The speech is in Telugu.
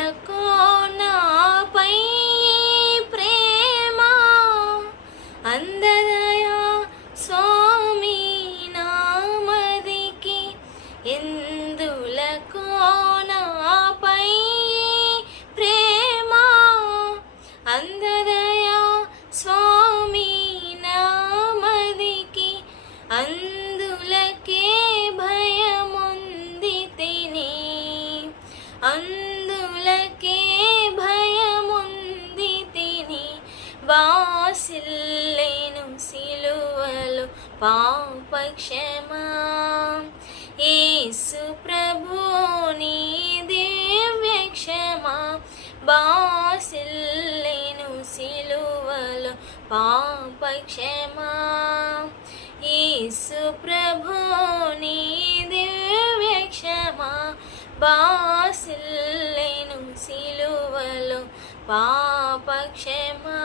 ఎందులకో నాపై ప్రేమ అందదయా స్వామి నామదికి ఎందులకో నాపై ప్రేమ అందదయా స్వామి నామదికి అందులకే భయముందితిని అందులకే భయముందితిని వాసిల్లెను సిలువలో పాపక్షమా యేసు ప్రభుని దివ్య క్షమా వాసిల్లెను సిలువలో పాపక్షమా యేసు ప్రభుని దివ్య క్షమా వాసిల్లెను సిలువలో పాపక్షమా